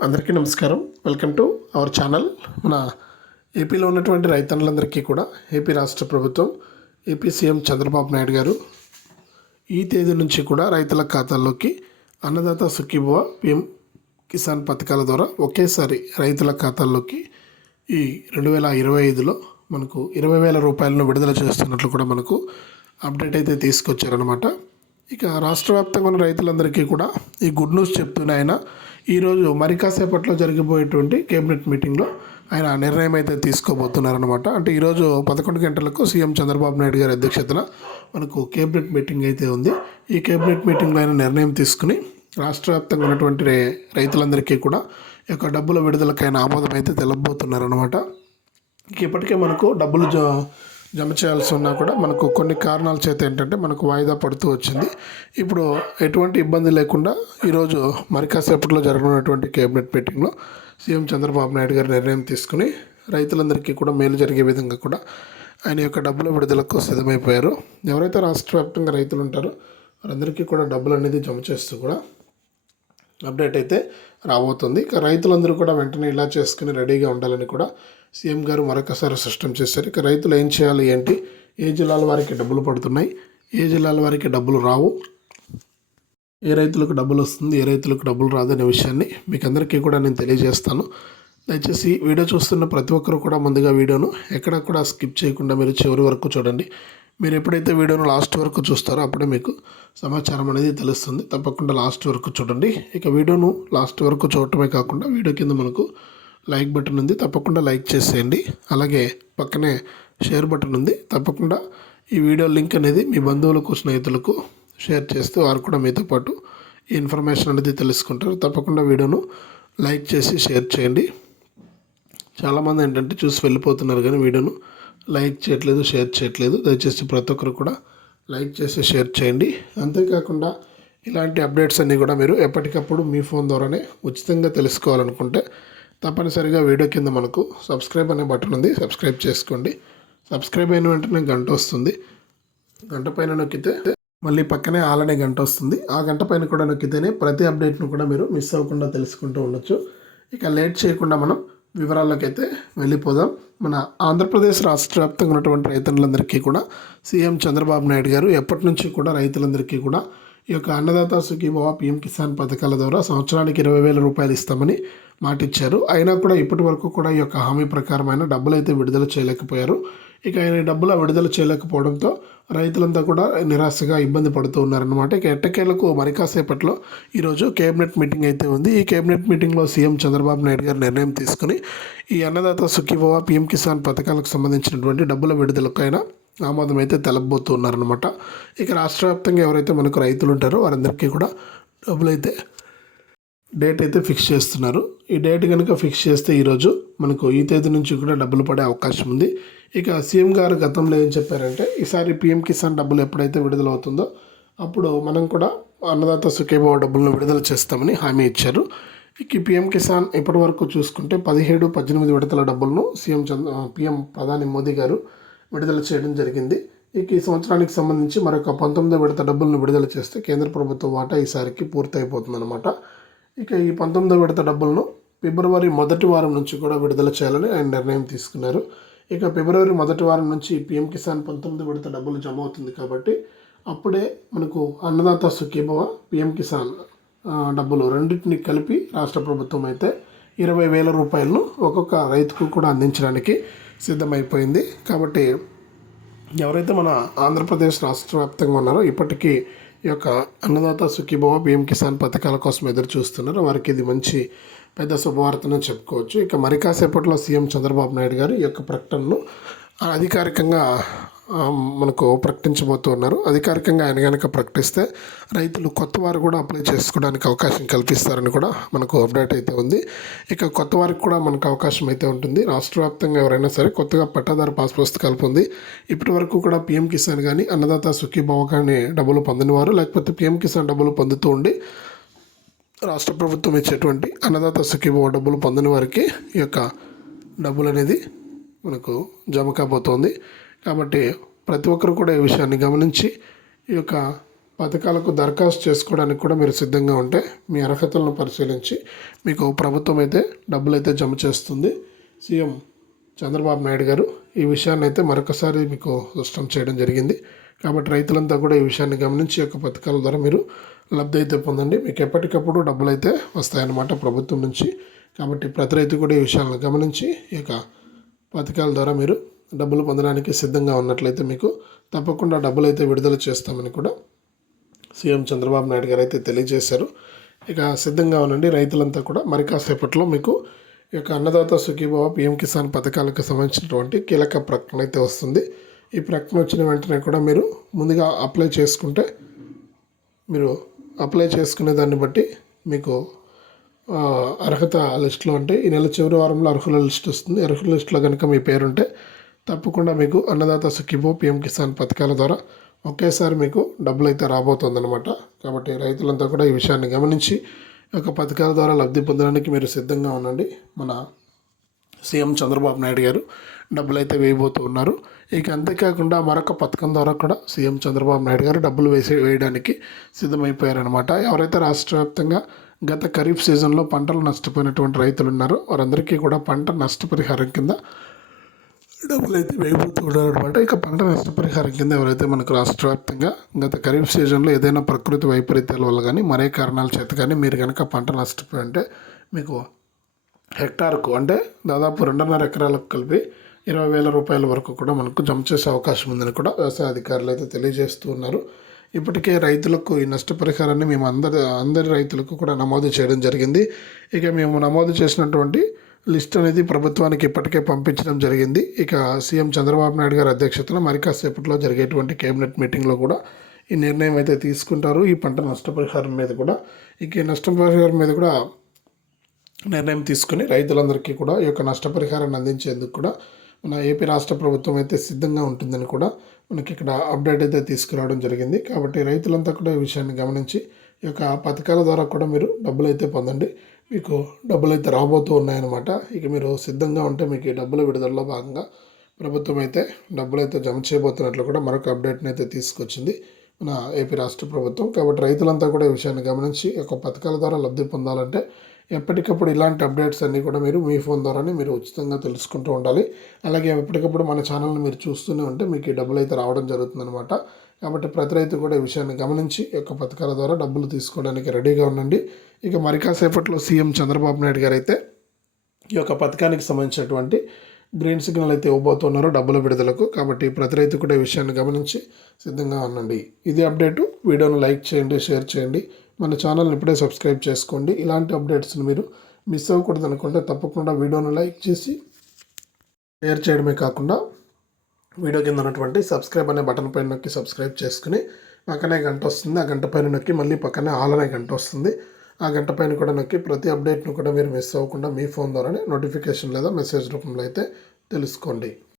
అందరికీ నమస్కారం. Welcome to our channel మన ఏపీలో ఉన్నటువంటి రైతన్నులందరికీ కూడా ఏపీ రాష్ట్ర ప్రభుత్వం ఏపీ సీఎం చంద్రబాబు నాయుడు గారు ఈ తేదీ నుంచి కూడా రైతుల ఖాతాల్లోకి అన్నదాత సుఖీభువ పిఎం కిసాన్ పథకాల ద్వారా ఒకేసారి రైతుల ఖాతాల్లోకి ఈ రెండు వేల ఇరవై ఐదులో మనకు ఇరవై వేల రూపాయలను విడుదల చేస్తున్నట్లు కూడా మనకు అప్డేట్ అయితే తీసుకొచ్చారనమాట ఇక రాష్ట్ర వ్యాప్తంగా ఉన్న రైతులందరికీ కూడా ఈ గుడ్ న్యూస్ చెప్తూనే ఆయన ఈరోజు మరి కాసేపట్లో జరిగిపోయేటువంటి కేబినెట్ మీటింగ్లో ఆయన నిర్ణయం అయితే తీసుకోబోతున్నారనమాట అంటే ఈరోజు పదకొండు గంటలకు సీఎం చంద్రబాబు నాయుడు గారి అధ్యక్షతన మనకు కేబినెట్ మీటింగ్ అయితే ఉంది. ఈ కేబినెట్ మీటింగ్లో ఆయన నిర్ణయం తీసుకుని రాష్ట్ర వ్యాప్తంగా ఉన్నటువంటి రైతులందరికీ కూడా ఈ యొక్క డబ్బుల విడుదలకైన ఆమోదం అయితే తెలబోతున్నారనమాట ఇంక ఇప్పటికే మనకు డబ్బులు జో జమ చేయాల్సి ఉన్నా కూడా మనకు కొన్ని కారణాల చేత ఏంటంటే మనకు వాయిదా పడుతూ వచ్చింది. ఇప్పుడు ఎటువంటి ఇబ్బంది లేకుండా ఈరోజు మరి కాసేపట్లో జరగనున్నటువంటి కేబినెట్ మీటింగ్లో సీఎం చంద్రబాబు నాయుడు గారు నిర్ణయం తీసుకుని రైతులందరికీ కూడా మేలు జరిగే విధంగా కూడా ఆయన యొక్క డబ్బుల విడుదలకు సిద్ధమైపోయారు. ఎవరైతే రాష్ట్ర వ్యాప్తంగా రైతులు ఉంటారో వారందరికీ కూడా డబ్బులు అనేది జమ చేస్తూ కూడా అప్డేట్ అయితే రాబోతుంది. ఇక రైతులందరూ కూడా వెంటనే ఇలా చేసుకుని రెడీగా ఉండాలని కూడా సీఎం గారు మరొకసారి స్పష్టం చేశారు. ఇక రైతులు ఏం చేయాలి ఏంటి? ఏ జిల్లాల వారికి డబ్బులు పడుతున్నాయి? ఏ జిల్లాల వారికి డబ్బులు రావు? ఏ రైతులకు డబ్బులు వస్తుంది? ఏ రైతులకు డబ్బులు రాదనే విషయాన్ని మీకు అందరికీ కూడా నేను తెలియజేస్తాను. దయచేసి వీడియో చూస్తున్న ప్రతి ఒక్కరు కూడా ముందుగా వీడియోను ఎక్కడ కూడా స్కిప్ చేయకుండా మీరు చివరి వరకు చూడండి. మీరు ఎప్పుడైతే వీడియోను లాస్ట్ వరకు చూస్తారో అప్పుడే మీకు సమాచారం అనేది తెలుస్తుంది. తప్పకుండా లాస్ట్ వరకు చూడండి. ఇక వీడియోను లాస్ట్ వరకు చూడటమే కాకుండా వీడియో కింద మనకు లైక్ బటన్ ఉంది. తప్పకుండా లైక్ చేసేయండి. అలాగే పక్కనే షేర్ బటన్ ఉంది. తప్పకుండా ఈ వీడియో లింక్ అనేది మీ బంధువులకు స్నేహితులకు షేర్ చేస్తూ వారు కూడా మీతో పాటు ఈ ఇన్ఫర్మేషన్ అనేది తెలుసుకుంటారు. తప్పకుండా వీడియోను లైక్ చేసి షేర్ చేయండి. చాలామంది ఏంటంటే చూసి వెళ్ళిపోతున్నారు కానీ వీడియోను లైక్ చేయట్లేదు షేర్ చేయట్లేదు. దయచేసి ప్రతి ఒక్కరు కూడా లైక్ చేసి షేర్ చేయండి. అంతేకాకుండా ఇలాంటి అప్డేట్స్ అన్నీ కూడా మీరు ఎప్పటికప్పుడు మీ ఫోన్ ద్వారానే ఉచితంగా తెలుసుకోవాలనుకుంటే తప్పనిసరిగా వీడియో కింద మనకు సబ్స్క్రైబ్ అనే బటన్ ఉంది. సబ్స్క్రైబ్ చేసుకోండి. సబ్స్క్రైబ్ అయిన వెంటనే గంట వస్తుంది. గంట పైన నొక్కితే మళ్ళీ పక్కనే ఆలనే గంట వస్తుంది. ఆ గంట పైన కూడా నొక్కితేనే ప్రతి అప్డేట్ను కూడా మీరు మిస్ అవ్వకుండా తెలుసుకుంటూ ఉండొచ్చు. ఇక లేట్ చేయకుండా మనం వివరాల్లోకి అయితే వెళ్ళిపోదాం. మన ఆంధ్రప్రదేశ్ రాష్ట్ర వ్యాప్తంగా ఉన్నటువంటి రైతులందరికీ కూడా సీఎం చంద్రబాబు నాయుడు గారు ఎప్పటి నుంచి కూడా రైతులందరికీ కూడా ఈ యొక్క అన్నదాత సుఖీభవ పిఎం కిసాన్ పథకాల ద్వారా సంవత్సరానికి ఇరవై వేల రూపాయలు ఇస్తామని మాటిచ్చారు. అయినా కూడా ఇప్పటి వరకు కూడా ఈ యొక్క హామీ ప్రకారమైన డబ్బులు అయితే విడుదల చేయలేకపోయారు. ఇక ఆయన డబ్బులు విడుదల చేయలేకపోవడంతో రైతులంతా కూడా నిరాశగా ఇబ్బంది పడుతూ ఉన్నారన్నమాట. ఇక ఎట్టకేలకు మరి కాసేపట్లో ఈరోజు కేబినెట్ మీటింగ్ అయితే ఉంది. ఈ కేబినెట్ మీటింగ్లో సీఎం చంద్రబాబు నాయుడు గారు నిర్ణయం తీసుకుని ఈ అన్నదాత సుఖీభవ పిఎం కిసాన్ పథకాలకు సంబంధించినటువంటి డబ్బుల విడుదలకైనా ఆమోదం అయితే తెలపబోతున్నారనమాట ఇక రాష్ట్ర వ్యాప్తంగా ఎవరైతే మనకు రైతులు ఉంటారో వారందరికీ కూడా డబ్బులు అయితే డేట్ అయితే ఫిక్స్ చేస్తున్నారు. ఈ డేట్ కనుక ఫిక్స్ చేస్తే ఈరోజు మనకు ఈ తేదీ నుంచి కూడా డబ్బులు పడే అవకాశం ఉంది. ఇక సీఎం గారు గతంలో ఏం చెప్పారంటే ఈసారి పిఎం కిసాన్ డబ్బులు ఎప్పుడైతే విడుదలవుతుందో అప్పుడు మనం కూడా అన్నదాత సుఖీభావ డబ్బులను విడుదల చేస్తామని హామీ ఇచ్చారు. ఇక ఈ పిఎం కిసాన్ ఇప్పటి వరకు చూసుకుంటే పదిహేడు పద్దెనిమిది విడతల డబ్బులను సీఎం చంద్ర పిఎం ప్రధాని మోదీ గారు విడుదల చేయడం జరిగింది. ఇక ఈ సంవత్సరానికి సంబంధించి మరొక పంతొమ్మిదో విడత డబ్బులను విడుదల చేస్తే కేంద్ర ప్రభుత్వ వాటా ఈసారికి పూర్తయిపోతుందన్నమాట. ఇక ఈ పంతొమ్మిదో విడత డబ్బులను ఫిబ్రవరి మొదటి వారం నుంచి కూడా విడుదల చేయాలని ఆయన నిర్ణయం తీసుకున్నారు. ఇక ఫిబ్రవరి మొదటి వారం నుంచి పిఎం కిసాన్ పంతొమ్మిది విడత డబ్బులు జమ అవుతుంది కాబట్టి అప్పుడే మనకు అన్నదాత సుఖీభవ పిఎం కిసాన్ డబ్బులు రెండింటిని కలిపి రాష్ట్ర ప్రభుత్వం అయితే ఇరవై వేల రూపాయలను ఒక్కొక్క రైతుకు కూడా అందించడానికి సిద్ధమైపోయింది. కాబట్టి ఎవరైతే మన ఆంధ్రప్రదేశ్ రాష్ట్ర వ్యాప్తంగా ఉన్నారో ఇప్పటికీ ఈ యొక్క అన్నదాత సుఖీభవ పిఎం కిసాన్ పథకాల కోసం ఎదురు చూస్తున్నారు. వారికి ఇది మంచి పెద్ద శుభవార్తనే చెప్పుకోవచ్చు. ఇక మరి కాసేపట్లో సీఎం చంద్రబాబు నాయుడు గారు ఈ యొక్క ప్రకటనను అధికారికంగా మనకు ప్రకటించబోతూ ఉన్నారు. అధికారికంగా ఆయన కనుక ప్రకటిస్తే రైతులు కొత్త వారు కూడా అప్లై చేసుకోవడానికి అవకాశం కల్పిస్తారని కూడా మనకు అప్డేట్ అయితే ఉంది. ఇక కొత్త వారికి కూడా మనకు అవకాశం అయితే ఉంటుంది. రాష్ట్ర వ్యాప్తంగా ఎవరైనా సరే కొత్తగా పట్టాదారు పాస్ పుస్తకాలు పొంది ఇప్పటి వరకు కూడా పిఎం కిసాన్ కానీ అన్నదాత సుఖీభావ కానీ డబ్బులు పొందని వారు లేకపోతే పిఎం కిసాన్ డబ్బులు పొందుతూ ఉండి రాష్ట్ర ప్రభుత్వం ఇచ్చేటువంటి అన్నదాత సుఖీభావ డబ్బులు పొందని వారికి ఈ యొక్క డబ్బులు అనేది మనకు జమ కాబోతోంది. కాబట్టి ప్రతి ఒక్కరు కూడా ఈ విషయాన్ని గమనించి ఈ యొక్క పథకాలకు దరఖాస్తు చేసుకోవడానికి కూడా మీరు సిద్ధంగా ఉంటే మీ అర్హతలను పరిశీలించి మీకు ప్రభుత్వం అయితే డబ్బులు అయితే జమ చేస్తుంది. సీఎం చంద్రబాబు నాయుడు గారు ఈ విషయాన్ని అయితే మరొకసారి మీకు స్పష్టం చేయడం జరిగింది. కాబట్టి రైతులంతా కూడా ఈ విషయాన్ని గమనించి ఈ యొక్క పథకాల ద్వారా మీరు లబ్ధి అయితే పొందండి. మీకు ఎప్పటికప్పుడు డబ్బులు అయితే వస్తాయన్నమాట ప్రభుత్వం నుంచి. కాబట్టి ప్రతి రైతు కూడా ఈ విషయాలను గమనించి ఈ యొక్క పథకాల ద్వారా మీరు డబ్బులు పొందడానికి సిద్ధంగా ఉన్నట్లయితే మీకు తప్పకుండా డబ్బులు అయితే విడుదల చేస్తామని కూడా సీఎం చంద్రబాబు నాయుడు గారు అయితే తెలియజేశారు. ఇక సిద్ధంగా ఉండండి రైతులంతా కూడా. మరి కాసేపట్లో మీకు ఈ యొక్క అన్నదాత సుఖీభావ పిఎం కిసాన్ పథకాలకు సంబంధించినటువంటి కీలక ప్రకటన అయితే వస్తుంది. ఈ ప్రకటన వచ్చిన వెంటనే కూడా మీరు ముందుగా అప్లై చేసుకుంటే మీరు అప్లై చేసుకునే దాన్ని బట్టి మీకు అర్హత లిస్టులో అంటే ఈ నెల చివరి వారంలో అర్హుల లిస్ట్ వస్తుంది. అర్హుల లిస్టులో కనుక మీ పేరుంటే తప్పకుండా మీకు అన్నదాత సుఖీభో పిఎం కిసాన్ పథకాల ద్వారా ఒకేసారి మీకు డబ్బులు అయితే రాబోతుందన్నమాట. కాబట్టి రైతులంతా కూడా ఈ విషయాన్ని గమనించి ఒక యొక్క పథకాల ద్వారా లబ్ధి పొందడానికి మీరు సిద్ధంగా ఉండండి. మన సీఎం చంద్రబాబు నాయుడు గారు డబ్బులు అయితే వేయబోతూ ఉన్నారు. ఇక అంతేకాకుండా మరొక పథకం ద్వారా కూడా సీఎం చంద్రబాబు నాయుడు గారు డబ్బులు వేసే వేయడానికి సిద్ధమైపోయారనమాట ఎవరైతే రాష్ట్ర వ్యాప్తంగా గత ఖరీఫ్ సీజన్లో పంటలు నష్టపోయినటువంటి రైతులు ఉన్నారో వారందరికీ కూడా పంట నష్టపరిహారం కింద డబ్బులు అయితే వేయబోతూ ఉన్నారు అనమాట ఇక పంట నష్టపరిహారం కింద ఎవరైతే మనకు రాష్ట్ర వ్యాప్తంగా గత ఖరీఫ్ సీజన్లో ఏదైనా ప్రకృతి వైపరీత్యాల వల్ల కానీ మరే కారణాల చేత కానీ మీరు కనుక పంట నష్టపోయి ఉంటే మీకు హెక్టార్కు అంటే దాదాపు రెండున్నర ఎకరాలకు కలిపి ఇరవై వేల రూపాయల వరకు కూడా మనకు జమ చేసే అవకాశం ఉందని కూడా వ్యవసాయ అధికారులు అయితే తెలియజేస్తూ ఉన్నారు. ఇప్పటికే రైతులకు ఈ నష్టపరిహారాన్ని మేము అందరి అందరి రైతులకు కూడా నమోదు చేయడం జరిగింది. ఇక మేము నమోదు చేసినటువంటి లిస్ట్ అనేది ప్రభుత్వానికి ఇప్పటికే పంపించడం జరిగింది. ఇక సీఎం చంద్రబాబు నాయుడు గారి అధ్యక్షతన మరి కాసేపట్లో జరిగేటువంటి కేబినెట్ మీటింగ్లో కూడా ఈ నిర్ణయం అయితే తీసుకుంటారు. ఈ పంట నష్టపరిహారం మీద కూడా. ఇక ఈ నష్టపరిహారం మీద కూడా నిర్ణయం తీసుకుని రైతులందరికీ కూడా ఈ యొక్క నష్టపరిహారాన్ని అందించేందుకు కూడా మన ఏపీ రాష్ట్ర ప్రభుత్వం అయితే సిద్ధంగా ఉంటుందని కూడా మనకి ఇక్కడ అప్డేట్ అయితే తీసుకురావడం జరిగింది. కాబట్టి రైతులంతా కూడా ఈ విషయాన్ని గమనించి ఈ యొక్క పథకాల ద్వారా కూడా మీరు డబ్బులు అయితే పొందండి. మీకు డబ్బులు అయితే రాబోతూ ఉన్నాయన్నమాట. ఇక మీరు సిద్ధంగా ఉంటే మీకు ఈ డబ్బుల విడుదలలో భాగంగా ప్రభుత్వం అయితే డబ్బులు అయితే జమ చేయబోతున్నట్లు కూడా మరొక అప్డేట్ని అయితే తీసుకొచ్చింది మన ఏపీ రాష్ట్ర ప్రభుత్వం. కాబట్టి రైతులంతా కూడా ఈ విషయాన్ని గమనించి ఒక పథకాల ద్వారా లబ్ధి పొందాలంటే ఎప్పటికప్పుడు ఇలాంటి అప్డేట్స్ అన్నీ కూడా మీరు మీ ఫోన్ ద్వారానే మీరు ఉచితంగా తెలుసుకుంటూ ఉండాలి. అలాగే ఎప్పటికప్పుడు మన ఛానల్ని మీరు చూస్తూనే ఉంటే మీకు ఈ డబ్బులు అయితే రావడం జరుగుతుందన్నమాట. కాబట్టి ప్రతి రైతు కూడా ఈ విషయాన్ని గమనించి ఈ యొక్క పథకాల ద్వారా డబ్బులు తీసుకోవడానికి రెడీగా ఉండండి. ఇక మరి కాసేపట్లో సీఎం చంద్రబాబు నాయుడు గారు అయితే ఈ యొక్క పథకానికి సంబంధించినటువంటి గ్రీన్ సిగ్నల్ అయితే ఇవ్వబోతున్నారు డబ్బుల విడుదలకు. కాబట్టి ప్రతి రైతు కూడా ఈ విషయాన్ని గమనించి సిద్ధంగా ఉండండి. ఇది అప్డేటు. వీడియోను లైక్ చేయండి షేర్ చేయండి. మన ఛానల్ని ఇప్పుడే సబ్స్క్రైబ్ చేసుకోండి. ఇలాంటి అప్డేట్స్ని మీరు మిస్ అవ్వకూడదు అనుకుంటే తప్పకుండా వీడియోను లైక్ చేసి షేర్ చేయడమే కాకుండా వీడియో కింద ఉన్నటువంటి సబ్స్క్రైబ్ అనే బటన్ పైన నొక్కి సబ్స్క్రైబ్ చేసుకుని పక్కనే గంట వస్తుంది. ఆ గంట పైన నొక్కి మళ్ళీ పక్కనే ఆల్ అనే గంట వస్తుంది. ఆ గంట పైన కూడా నొక్కి ప్రతి అప్డేట్ను కూడా మీరు మిస్ అవ్వకుండా మీ ఫోన్ ద్వారానే నోటిఫికేషన్ లేదా మెసేజ్ రూపంలో అయితే తెలుసుకోండి.